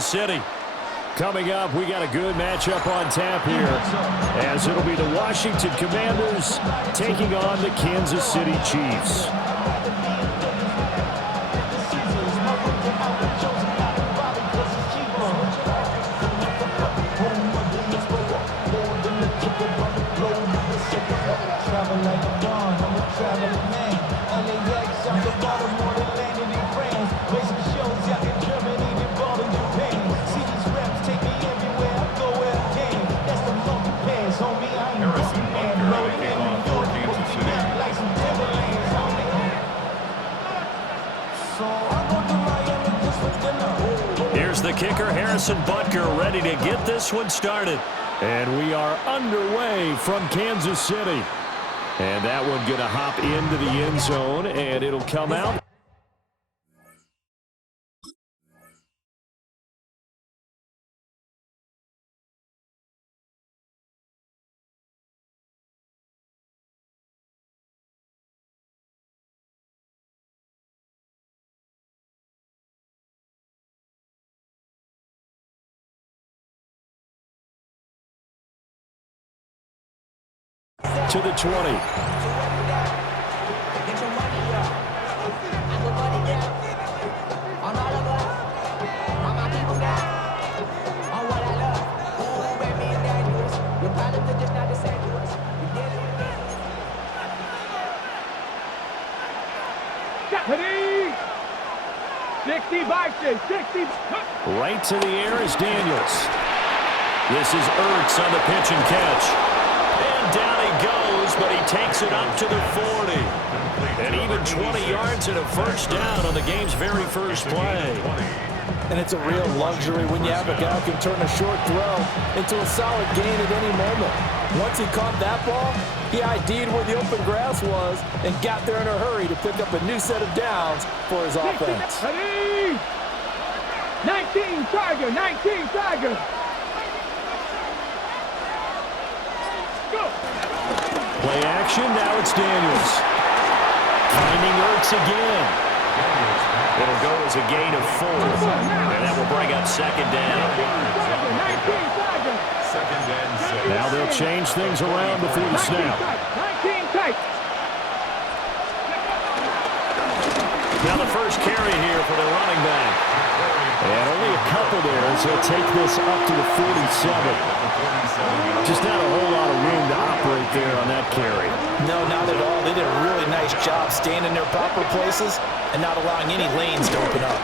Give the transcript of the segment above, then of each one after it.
City. Coming up, we got a good matchup on tap here, as it'll be the Washington Commanders taking on the Kansas City Chiefs. Here's the kicker, Harrison Butker, ready to get this one started. And we are underway from Kansas City. And that one going to hop into the end zone, and it'll come out. To the 20. Right to the air is Daniels. This is Ertz on the pitch and catch. And down he goes, but he takes it up to the 40. And even 20 yards and a first down on the game's very first play. And it's a real luxury when you have a guy who can turn a short throw into a solid gain at any moment. Once he caught that ball, he ID'd where the open grass was and got there in a hurry to pick up a new set of downs for his offense. 19 Tiger. Play action, now it's Daniels. Finding Ertz again. It'll go as a gain of 4. And that will bring up second down. Now they'll change things around before the snap. Now the first carry here for the running back. And only a couple there as he'll take this up to the 47. Just not a whole lot of room to operate there on that carry. No, not at all. They did a really nice job staying in their proper places and not allowing any lanes to open up.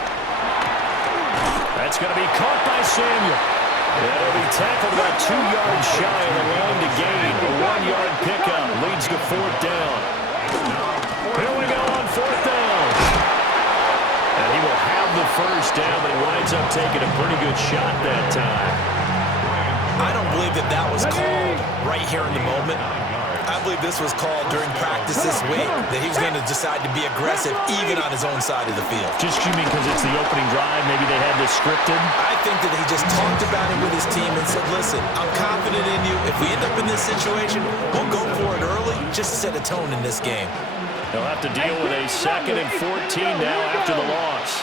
That's going to be caught by Samuel. And it'll be tackled about 2 yards shy of the line to gain. A 1-yard pickup leads to 4th down. Here we go on 4th down. And he will have the first down, but he winds up taking a pretty good shot that time. I don't believe that was called right here in the moment. I believe this was called during practice this week, that he was going to decide to be aggressive even on his own side of the field. Just you mean because it's the opening drive, maybe they had this scripted? I think that he just talked about it with his team and said, listen, I'm confident in you. If we end up in this situation, we'll go for it early just to set a tone in this game. They'll have to deal with a 2nd and 14 now after the loss.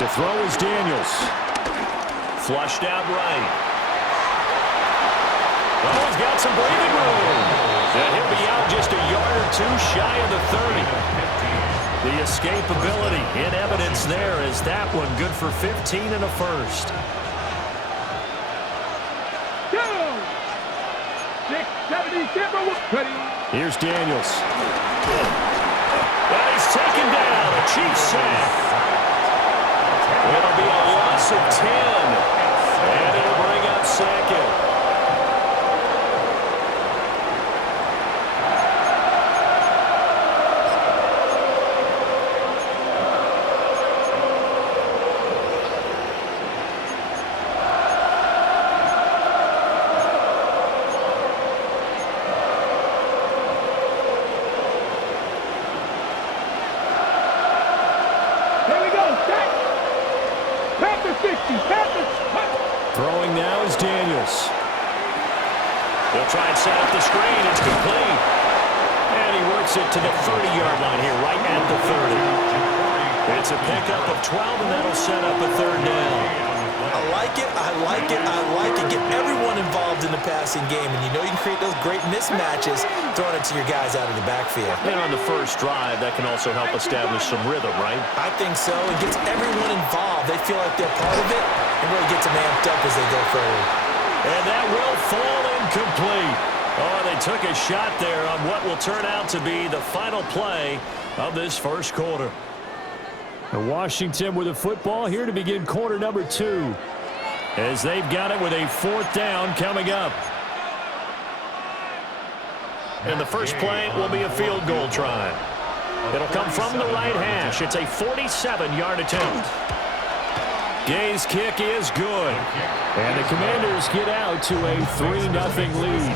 To throw is Daniels. Flushed out right. Oh, he's got some breathing room. And he'll be out just a yard or 2 shy of the 30. The escapability in evidence there is that one good for 15 and a first. 6-70, here's Daniels. And he's taken down. A Chiefs sack. It'll be a loss of 10. And it'll bring up second. Throwing now is Daniels. He'll try and set up the screen. It's complete. And he works it to the 30-yard line here, right at the 30. It's a pickup of 12, and that'll set up a third down. I like it, I like it, I like it. Get everyone involved in the passing game, and you know you can create those great mismatches throwing it to your guys out of the backfield. And on the first drive, that can also help establish some rhythm, right? I think so. It gets everyone involved. They feel like they're part of it, and really gets them amped up as they go forward. And that will fall incomplete. Oh, they took a shot there on what will turn out to be the final play of this first quarter. Washington with the football here to begin quarter number 2, as they've got it with a 4th down coming up. And the first play will be a field goal try. It'll come from the right hash. It's a 47-yard attempt. Gay's kick is good. And the Commanders get out to a 3-0 lead.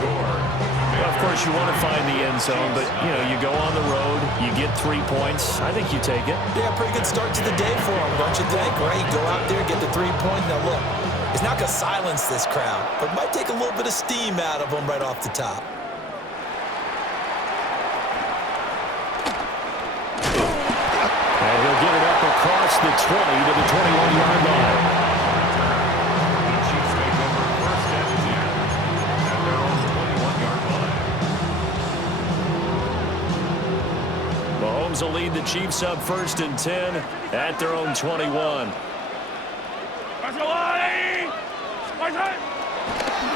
Well, of course, you want to find the end zone, but, you know, you go on the road, you get 3 points. I think you take it. Yeah, pretty good start to the day for them, don't you think? Right, go out there, get the 3 points. Now, look, it's not going to silence this crowd, but it might take a little bit of steam out of them right off the top. And he'll get it up across the 20 to the 21-yard line. Mahomes will lead the Chiefs up 1st and 10 at their own 21.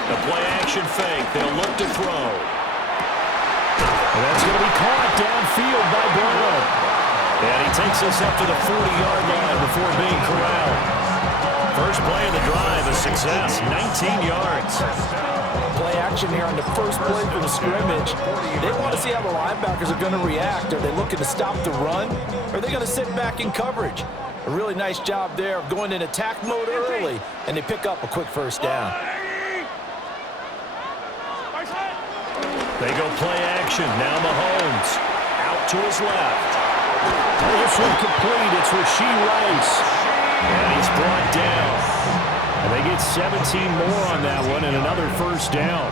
The play action fake. They'll look to throw. And that's going to be caught downfield by Brown. And he takes us up to the 40-yard line before being corralled. First play of the drive, a success, 19 yards. Play action here on the first play for the scrimmage. They want to see how the linebackers are going to react. Are they looking to stop the run? Or are they going to sit back in coverage? A really nice job there of going in attack mode early, and they pick up a quick first down. They go play action. Now Mahomes out to his left. This one complete. It's Rashee Rice. And he's brought down. And they get 17 more on that one and another first down.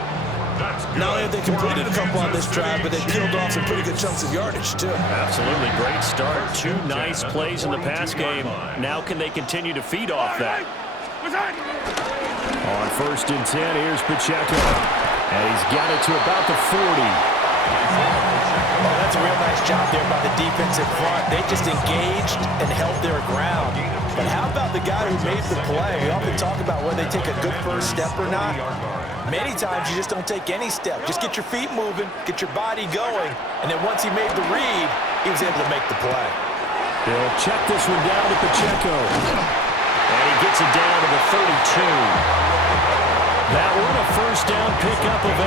Not only have they completed a couple on this drive, but they peeled off some pretty good chunks of yardage, too. Absolutely great start. 2 nice plays in the pass game. Now can they continue to feed off that? On 1st and 10, here's Pacheco. And he's got it to about the 40. Oh, that's a real nice job there by the defensive front. They just engaged and held their ground. But how about the guy who made the play? We often talk about whether they take a good first step or not. Many times you just don't take any step. Just get your feet moving, get your body going, and then once he made the read, he was able to make the play. He'll check this one down to Pacheco. And he gets it down to the 32. That one a first down pickup of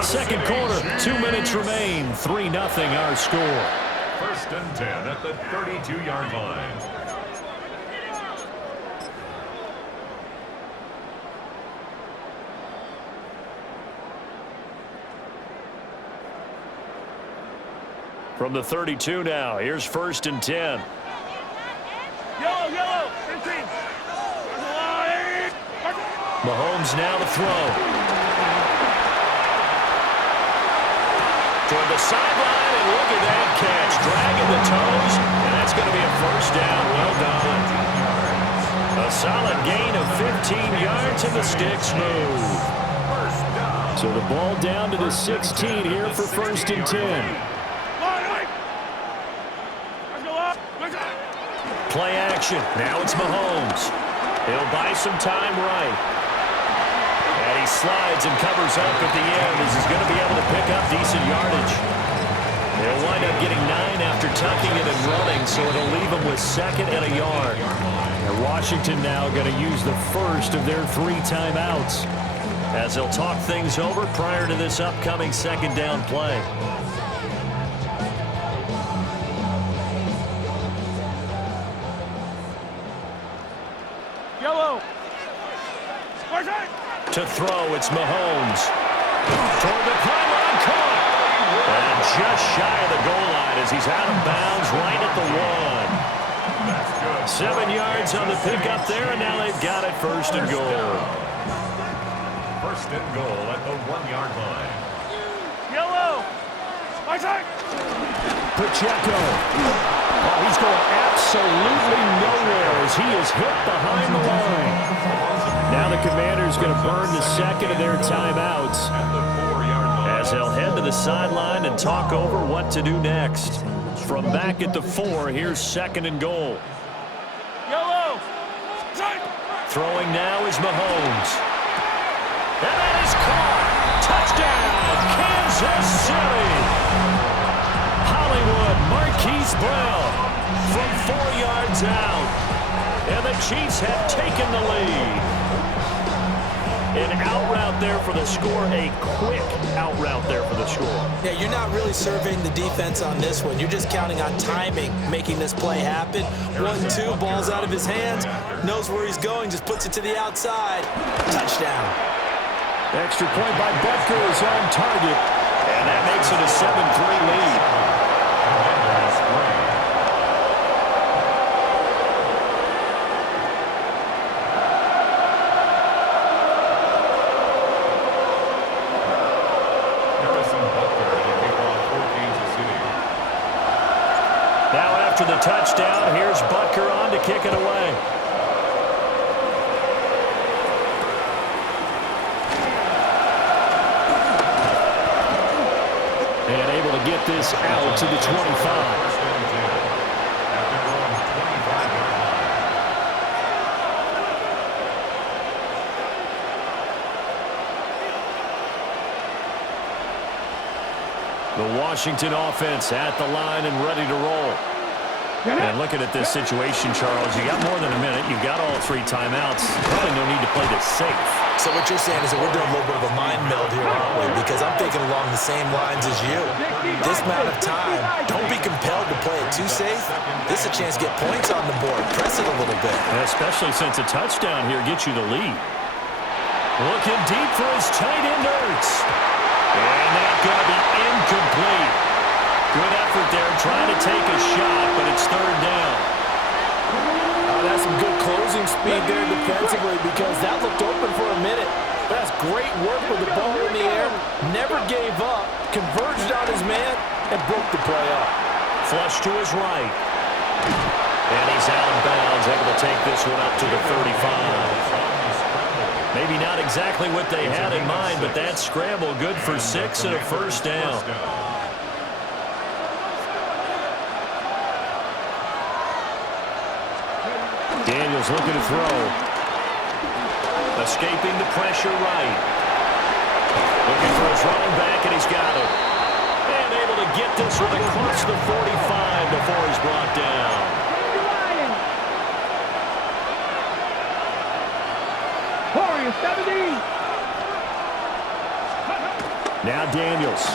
8. Second quarter, 2 minutes remain. 3-0 our score. 1st and 10 at the 32-yard line. From the 32 now, here's 1st and 10. Yellow, 15. Mahomes now to throw. Toward the sideline, and look at that catch. Dragging the toes, and that's going to be a first down. Well done. A solid gain of 15 yards, and the sticks move. So the ball down to the 16 here for 1st and 10. Play action. Now it's Mahomes. He'll buy some time right. And he slides and covers up at the end as he's going to be able to pick up decent yardage. They'll wind up getting 9 after tucking it and running, so it'll leave them with 2nd and a yard. And Washington now going to use the first of their 3 timeouts as they'll talk things over prior to this upcoming 2nd down play. Yellow. To throw, it's Mahomes. Toward the pylon, caught. And just shy of the goal line as he's out of bounds right at the 1. 7 yards on the pickup there, and now they've got it 1st and goal. 1st and goal at the 1-yard line. Yellow. Pacheco. Oh, he's going absolutely nowhere as he is hit behind the line. Now the Commanders going to burn the second of their timeouts as they'll head to the sideline and talk over what to do next. From back at the 4, here's second and goal. Yellow. Throwing now is Mahomes. And that is caught. Touchdown, Kansas City. Hollywood Marquise Brown from 4 yards out. And the Chiefs have taken the lead. An out route there for the score, a quick out route there for the score. Yeah, you're not really surveying the defense on this one. You're just counting on timing, making this play happen. 1-2, ball's out of his hands, knows where he's going, just puts it to the outside. Touchdown. Extra point by Butker is on target. And that makes it a 7-3 lead. After the touchdown, here's Butker on to kick it away. And able to get this out to the 25. The Washington offense at the line and ready to roll. And looking at this situation, Charles, you got more than a minute. You've got all 3 timeouts. Probably no need to play this safe. So what you're saying is that we're doing a little bit of a mind meld here, aren't we? Because I'm thinking along the same lines as you. This amount of time, don't be compelled to play it too safe. This is a chance to get points on the board. Press it a little bit. And especially since a touchdown here gets you the lead. Looking deep for his tight end, Ertz. And that's going to be incomplete. Good effort there, trying to take a shot, but it's third down. That's some good closing speed there defensively because that looked open for a minute. But that's great work with the ball in the air. Never gave up, converged on his man, and broke the play up. Flush to his right. And he's out of bounds, able to take this one up to the 35. Maybe not exactly what they had in mind, but that scramble good for 6 and a first down. Daniels looking to throw. Escaping the pressure right. Looking for his running back, and he's got it. And able to get this one across the 45 before he's brought down. Warriors 17. Now Daniels.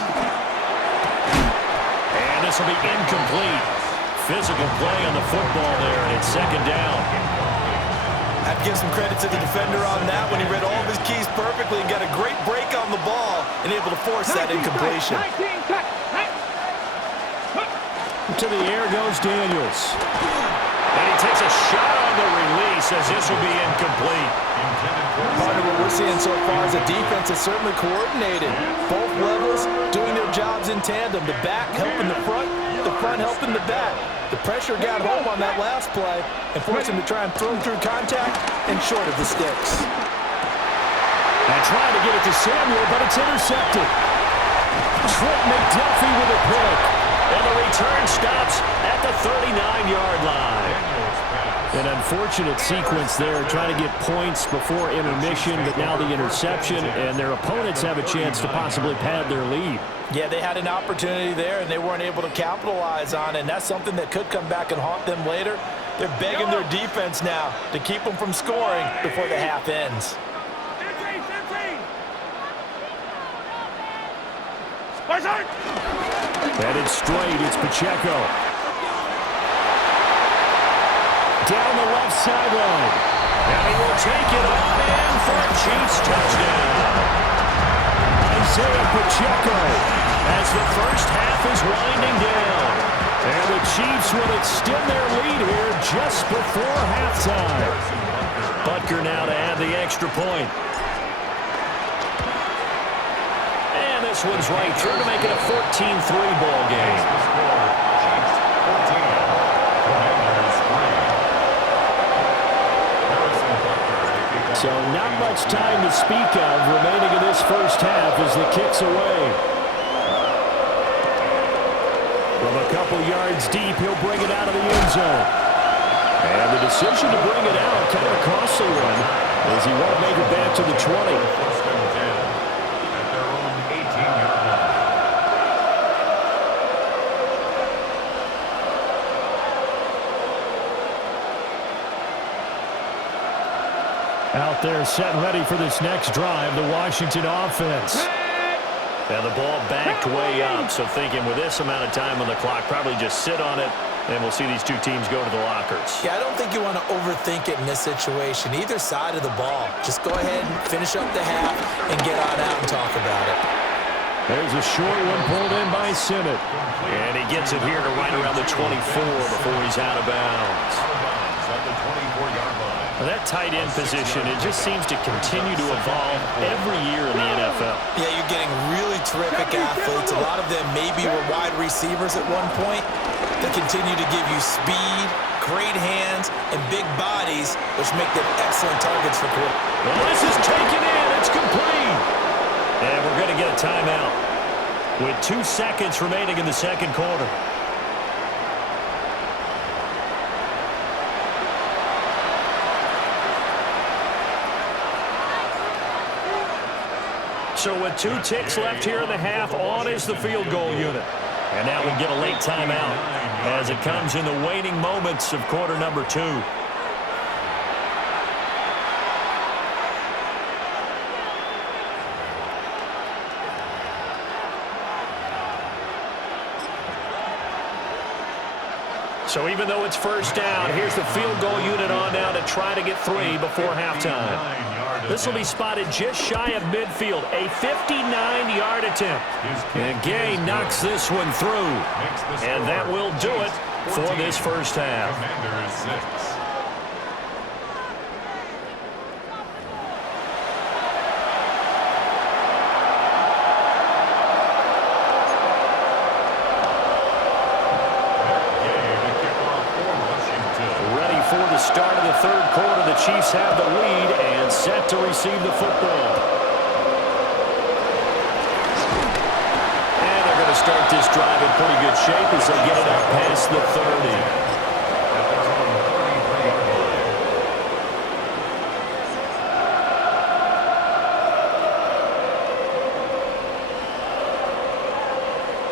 And this will be incomplete. Physical play on the football there, and it's second down. I have to give some credit to the defender on that when he read all of his keys perfectly and got a great break on the ball and able to force that incompletion. To the air goes Daniels. And he takes a shot on the release as this will be incomplete. Partner, what we're seeing so far is the defense is certainly coordinated. Both levels doing their jobs in tandem. The back helping the front helping the back. The pressure got home on that last play and forced him to try and throw through contact and short of the sticks. And trying to get it to Samuel, but it's intercepted. Trent McDuffie with a pick. And the return stops at the 39-yard line. An unfortunate sequence there, trying to get points before intermission, but now the interception, and their opponents have a chance to possibly pad their lead. Yeah, they had an opportunity there, and they weren't able to capitalize on it, and that's something that could come back and haunt them later. They're begging their defense now to keep them from scoring before the half ends. Headed straight, it's Pacheco. Down the left sideline. And he will take it on in for a Chiefs touchdown. Isaiah Pacheco as the first half is winding down. And the Chiefs will extend their lead here just before halftime. Butker now to add the extra point. And this one's right through to make it a 14-3 ball game. The score, Chiefs 14, Commanders 3. So not much time to speak of remaining in this first half as the kick's away. From a couple yards deep, he'll bring it out of the end zone. And the decision to bring it out, kind of a costly one, as he won't make it back to the 20. First and 10 at their own 18-yard line. Out there set and ready for this next drive, the Washington offense. And the ball backed way up, so thinking with this amount of time on the clock, probably just sit on it, and we'll see these two teams go to the lockers. Yeah, I don't think you want to overthink it in this situation. Either side of the ball. Just go ahead and finish up the half and get on out and talk about it. There's a short one pulled in by Simmett. And he gets it here to right around the 24 before he's out of bounds. Out of bounds at the 24-yard line. That tight end position, it just seems to continue to evolve every year in the NFL. Yeah, you're getting really terrific athletes. A lot of them maybe were wide receivers at one point. They continue to give you speed, great hands, and big bodies, which make them excellent targets for quarterbacks. Well, this is taken in. It's complete. And we're going to get a timeout with 2 seconds remaining in the second quarter. So with 2 ticks left here in the half, on is the field goal unit. And that will get a late timeout as it comes in the waning moments of quarter number 2. So even though it's first down, here's the field goal unit on now to try to get 3 before halftime. This will be spotted just shy of midfield, a 59-yard attempt. And Gay knocks this one through. And that will do it for this first half. Commanders 6. For the start of the third quarter, the Chiefs have the lead and set to receive the football. And they're going to start this drive in pretty good shape as they get it out past the 30. At their own 33-yard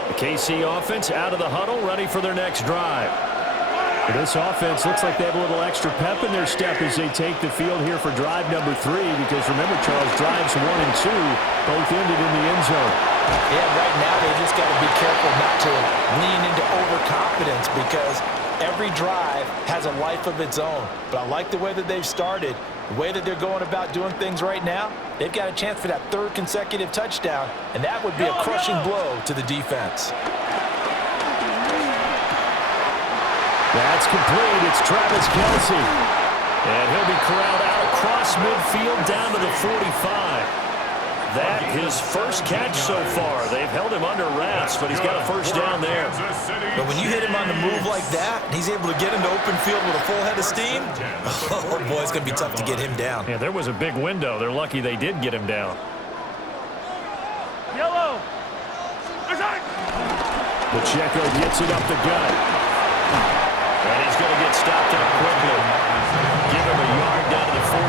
line. The KC offense out of the huddle, ready for their next drive. This offense looks like they have a little extra pep in their step as they take the field here for drive number 3, because remember, Charles, drives 1 and 2 both ended in the end zone. Yeah, right now they just got to be careful not to lean into overconfidence, because every drive has a life of its own. But I like the way that they've started, the way that they're going about doing things right now. They've got a chance for that 3rd consecutive touchdown, and that would be a crushing blow to the defense. That's complete. It's Travis Kelce. And he'll be corralled out across midfield down to the 45. That his first catch so far. They've held him under wraps, but he's got a first down there. But when you hit him on the move like that, and he's able to get into open field with a full head of steam, oh boy, it's going to be tough to get him down. Yeah, there was a big window. They're lucky they did get him down. Yellow. Pacheco gets it up the gut. And he's going to get stopped up quickly. Give him a yard down to the 43.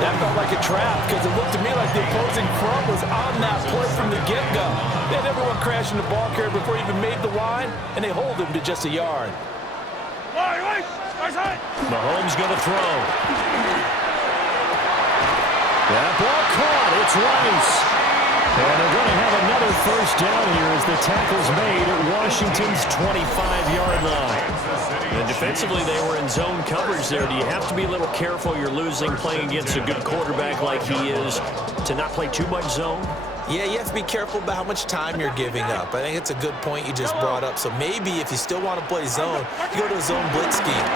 That felt like a trap, because it looked to me like the opposing front was on that play from the get-go. They had everyone crashing the ball carrier before he even made the line, and they hold him to just a yard. Mahomes going to throw. That ball caught. It's Rice. And they're going to have another first down here as the tackle's made at Washington's 25-yard line. And defensively, they were in zone coverage there. Do you have to be a little careful? You're losing, playing against a good quarterback like he is, to not play too much zone? Yeah, you have to be careful about how much time you're giving up. I think it's a good point you just brought up. So maybe if you still want to play zone, you go to a zone blitz scheme.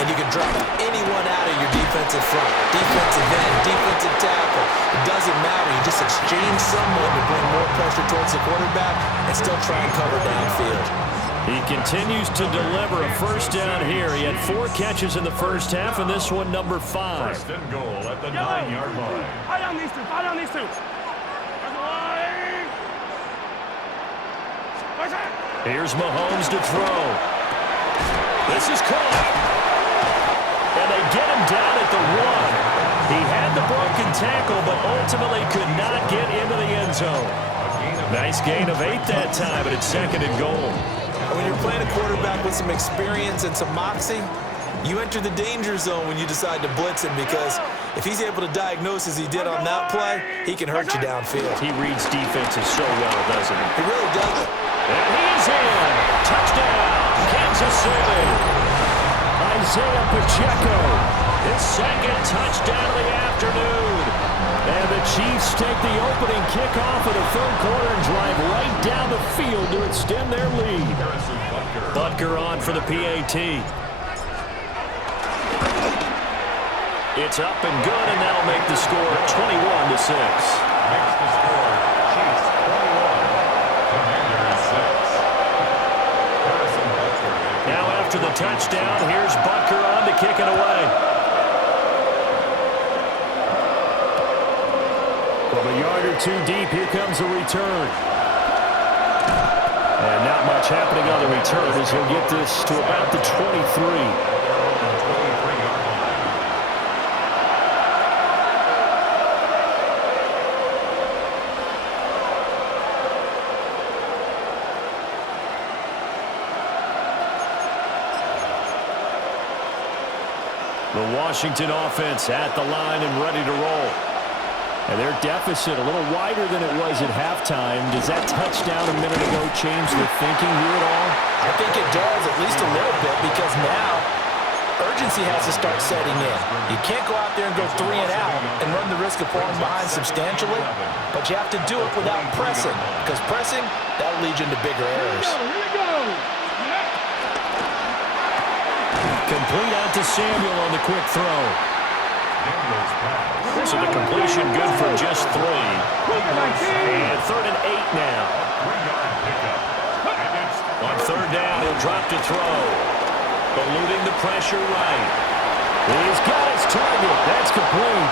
and you can drop anyone out of your defensive front. Defensive end, defensive tackle. It doesn't matter. You just exchange someone to bring more pressure towards the quarterback and still try and cover downfield. He continues to deliver a first down here. He had 4 catches in the first half, and this one number 5. First and goal at the 9-yard line. Eye on these two. Eye on these two. Here's Mahomes to throw. This is caught. And they get him down at the 1. He had the broken tackle, but ultimately could not get into the end zone. Nice gain of 8 that time, but it's 2nd and goal. When you're playing a quarterback with some experience and some moxie, you enter the danger zone when you decide to blitz him, because if he's able to diagnose as he did on that play, he can hurt you downfield. He reads defenses so well, doesn't he? He really does. And he is in. Touchdown, Kansas City. Isaiah Pacheco, his 2nd touchdown of the afternoon. And the Chiefs take the opening kickoff of the 3rd quarter and drive right down the field to extend their lead. Butker on for the PAT. It's up and good, and that'll make the score 21-6. Makes the score Chiefs 21, Commanders 6. Now after the touchdown, here's Butker on to kick it away. From a yard or 2 deep, here comes the return. And not much happening on the return as he'll get this to about the 23. The Washington offense at the line and ready to roll. And their deficit a little wider than it was at halftime. Does that touchdown a minute ago change their thinking here at all? I think it does, at least a little bit, because now urgency has to start setting in. You can't go out there and go 3 and out and run the risk of falling behind substantially, but you have to do it without pressing, because pressing, that'll lead you into bigger errors. Here we go. Complete out to Samuel on the quick throw. So the completion good for just 3. And 3rd and 8 now. On 3rd down, he'll drop to throw. Eluding the pressure right. He's got his target. That's complete.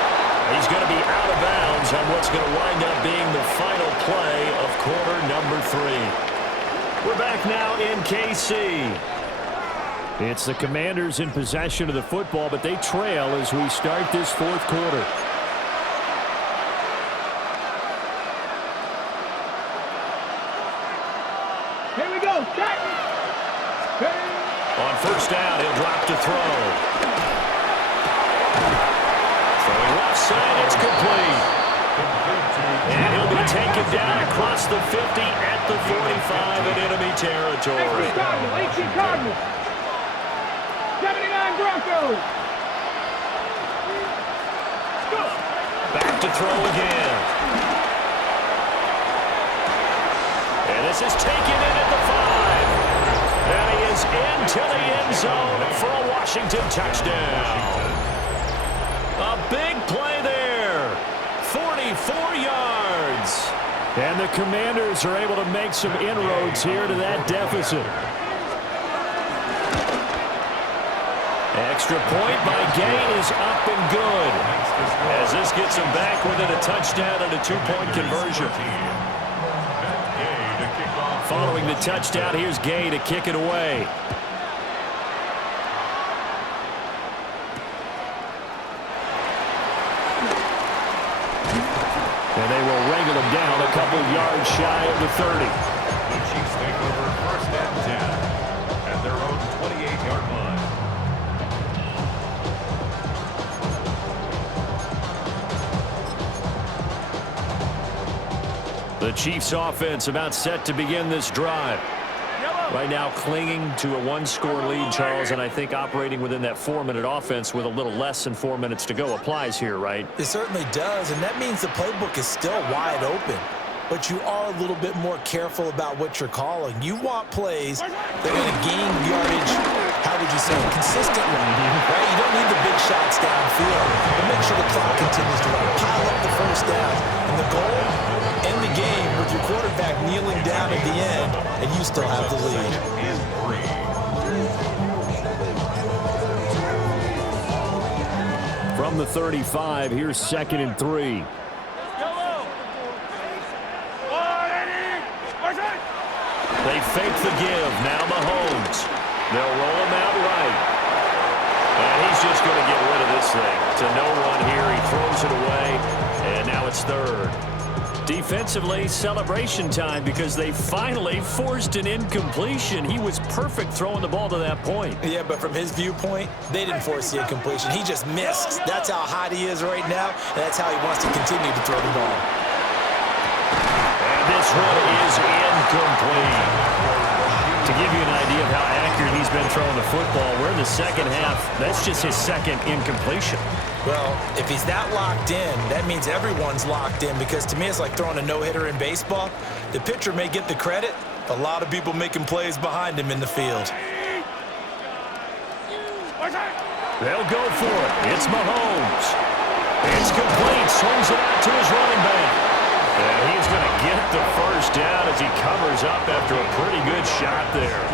He's going to be out of bounds on what's going to wind up being the final play of quarter number 3. We're back now in KC. It's the Commanders in possession of the football, but they trail as we start this 4th quarter. Here we go. Set. On 1st down, he'll drop to throw. Throwing left side, it's complete. And he'll be taken down across the 50 at the 45 in enemy territory. 18 Cardinals. 79 Broncos. Back to throw again. And this is taken in at the 5. And he is into the end zone for a Washington touchdown. A big play there. 44 yards. And the Commanders are able to make some inroads here to that deficit. Extra point by Gay is up and good. As this gets him back within a touchdown and a 2-point conversion. Following the touchdown, here's Gay to kick it away. And they will wrangle him down a couple yards shy of the 30. The Chiefs take over 1st and 10 at their own 28-yard line. The Chiefs offense about set to begin this drive. Right now clinging to a 1-score lead, Charles, and I think operating within that 4-minute offense with a little less than 4 minutes to go applies here, right? It certainly does, and that means the playbook is still wide open. But you are a little bit more careful about what you're calling. You want plays that are going to gain yardage, how would you say, consistently, right? You don't need the big shots downfield, but make sure the clock continues to run. Pile up the first down. And the goal, end the game with your quarterback kneeling down at the end, and you still have the lead. From the 35, here's 2nd and 3. They fake the give. Now Mahomes. They'll roll him out right. And he's just going to get rid of this thing. To no one here. He throws it away. And now it's 3rd. Defensively, celebration time because they finally forced an incompletion. He was perfect throwing the ball to that point. Yeah, but from his viewpoint, they didn't force the incompletion. He just missed. That's how hot he is right now, and that's how he wants to continue to throw the ball. And this one is incomplete. To give you an idea of how accurate he's been throwing the football, we're in the second half. That's just his 2nd incompletion. Well, if he's that locked in, that means everyone's locked in, because to me it's like throwing a no-hitter in baseball. The pitcher may get the credit, but a lot of people making plays behind him in the field. They'll go for it. It's Mahomes. It's complete. Swings it out to his running back. And he's going to get the first down as he covers up after a pretty good shot there.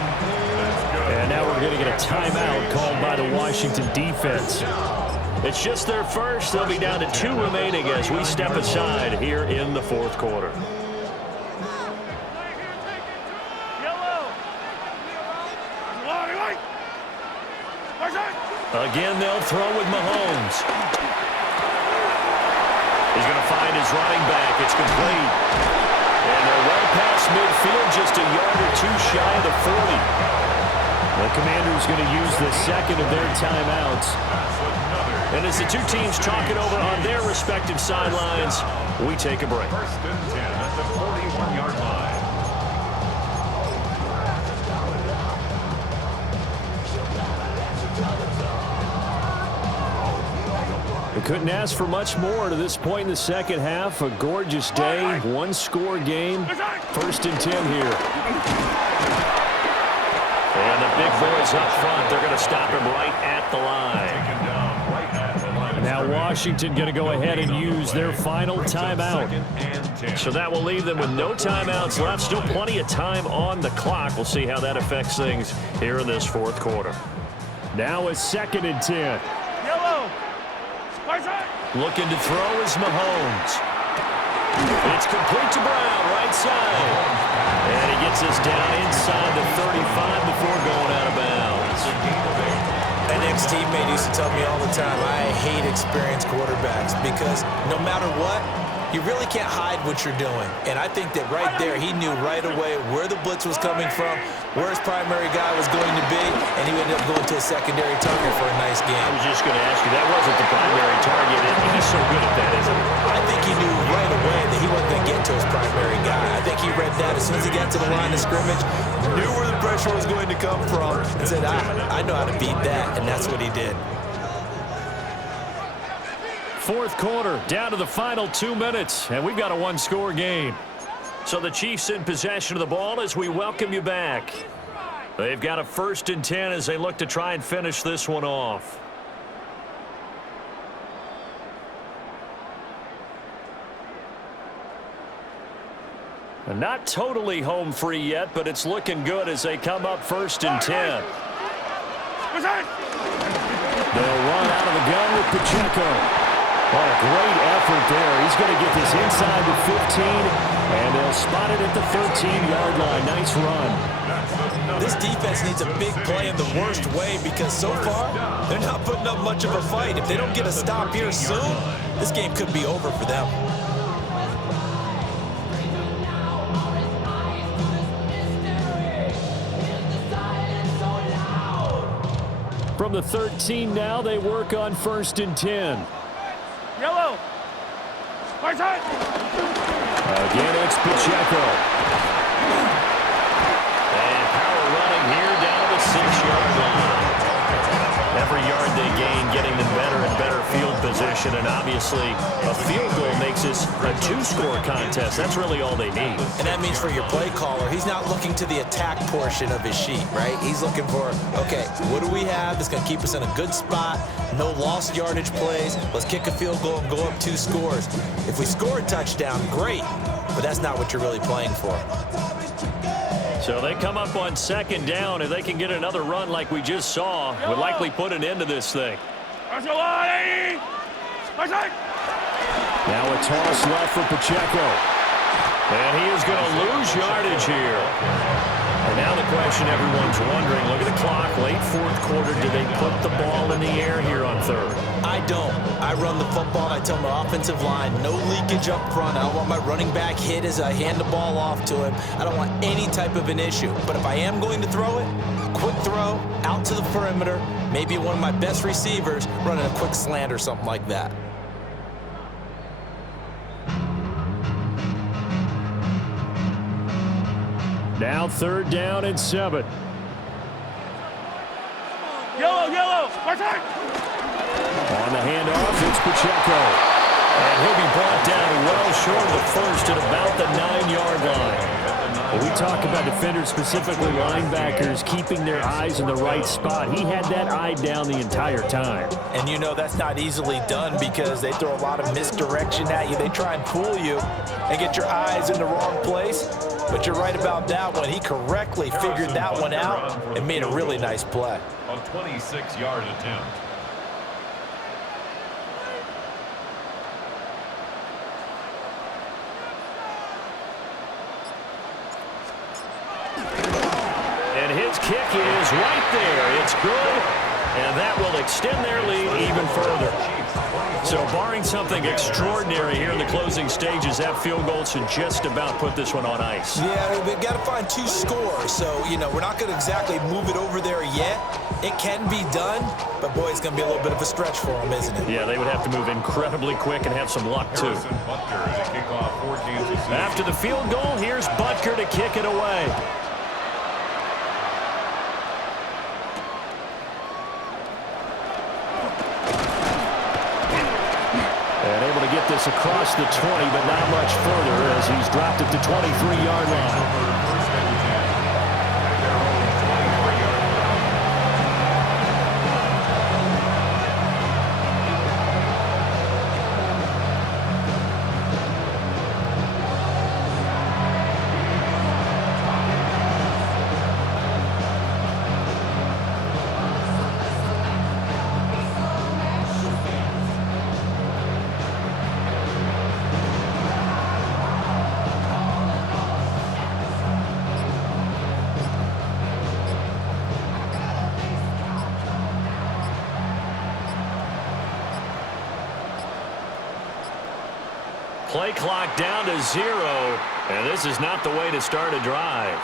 And now we're going to get a timeout called by the Washington defense. It's just their first. They'll be down to 2 remaining as we step aside here in the 4th quarter. Again, they'll throw with Mahomes. He's going to find his running back. It's complete. And they're well past midfield, just a yard or 2 shy of the 40. The Commanders going to use the 2nd of their timeouts. And as the two teams talk it over on their respective sidelines, we take a break. 1st and 10 at the 41-yard line. We couldn't ask for much more to this point in the second half. A gorgeous day, 1-score game. 1st and 10 here. And the big boys up front, they're going to stop him right at the line. Now Washington going to go ahead and use their final timeout. So that will leave them with no timeouts left. Still plenty of time on the clock. We'll see how that affects things here in this 4th quarter. Now it's 2nd and 10. Looking to throw is Mahomes. It's complete to Brown, right side. And he gets us down inside the 35 before going out of bounds. An ex-teammate used to tell me all the time, I hate experienced quarterbacks, because no matter what, you really can't hide what you're doing. And I think that right there, he knew right away where the blitz was coming from, where his primary guy was going to be, and he ended up going to a secondary target for a nice game. I was just going to ask you, that wasn't the primary target, and he's so good at that, isn't he? I think he knew right away that he wasn't going to get to his primary guy. I think he read that as soon as he got to the line of scrimmage, knew where the pressure was going to come from, and said, I know how to beat that, and that's what he did. 4th quarter, down to the final 2 minutes, and we've got a 1-score game. So the Chiefs in possession of the ball as we welcome you back. They've got a 1st and 10 as they look to try and finish this one off. And not totally home free yet, but it's looking good as they come up 1st and 10. They'll run out of the gun with Pacheco. Oh, a great effort there. He's going to get this inside the 15, and they'll spot it at the 13-yard line. Nice run. This defense needs a big play in the worst way, because so far, they're not putting up much of a fight. If they don't get a stop here soon, this game could be over for them. From the 13 now, they work on 1st and 10. Yellow. Right side. Again, it's Pacheco. And power running here down to the 6-yard line. Every yard they gain, getting them better and better field position. possession, and obviously a field goal makes this a two-score contest. That's really all they need. And that means for your play caller, he's not looking to the attack portion of his sheet, right? He's looking for, okay, what do we have that's going to keep us in a good spot? No lost yardage plays. Let's kick a field goal and go up 2 scores. If we score a touchdown, great, but that's not what you're really playing for. So they come up on 2nd down. If they can get another run like we just saw, would likely put an end to this thing. Now a toss left for Pacheco. And he is going to lose yardage here. And now the question everyone's wondering, look at the clock, late 4th quarter, do they put the ball in the air here on 3rd? I don't. I run the football, and I tell my offensive line, no leakage up front. I don't want my running back hit as I hand the ball off to him. I don't want any type of an issue. But if I am going to throw it, quick throw, out to the perimeter, maybe one of my best receivers running a quick slant or something like that. Now 3rd down and 7. Yellow, Martin! On the handoff, it's Pacheco. And he'll be brought down well short of the first at about the 9-yard line. When we talk about defenders, specifically linebackers, keeping their eyes in the right spot, he had that eye down the entire time. And you know that's not easily done because they throw a lot of misdirection at you. They try and fool you and get your eyes in the wrong place. But you're right about that one. He correctly figured that one out and made a really nice play. A 26-yard attempt. And his kick is right there. It's good, and that will extend their lead even further. So barring something extraordinary here in the closing stages, that field goal should just about put this one on ice. Yeah, we've got to find 2 scores. So, you know, we're not going to exactly move it over there yet. It can be done, but, boy, it's going to be a little bit of a stretch for them, isn't it? Yeah, they would have to move incredibly quick and have some luck, too. After the field goal, here's Butker to kick it away. Get this across the 20, but not much further as he's dropped it to 23-yard line. Play clock down to 0, and this is not the way to start a drive.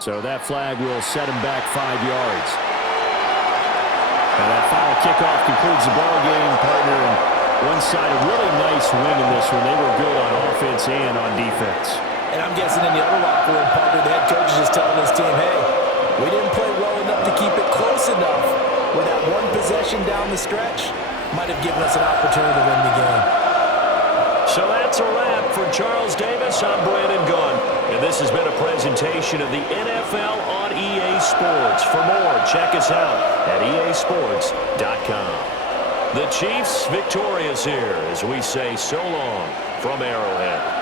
So that flag will set him back 5 yards. And that final kickoff concludes the ball game, partner. And one side, a really nice win in this one. They were good on offense and on defense. And I'm guessing in the other locker room, partner, the head coach is just telling his team, hey, we didn't play well enough to keep it close enough. With that one possession down the stretch, might have given us an opportunity to win the game. So that's a wrap for Charles Davis. I'm Brandon Gunn. And this has been a presentation of the NFL on EA Sports. For more, check us out at easports.com. The Chiefs victorious here as we say so long from Arrowhead.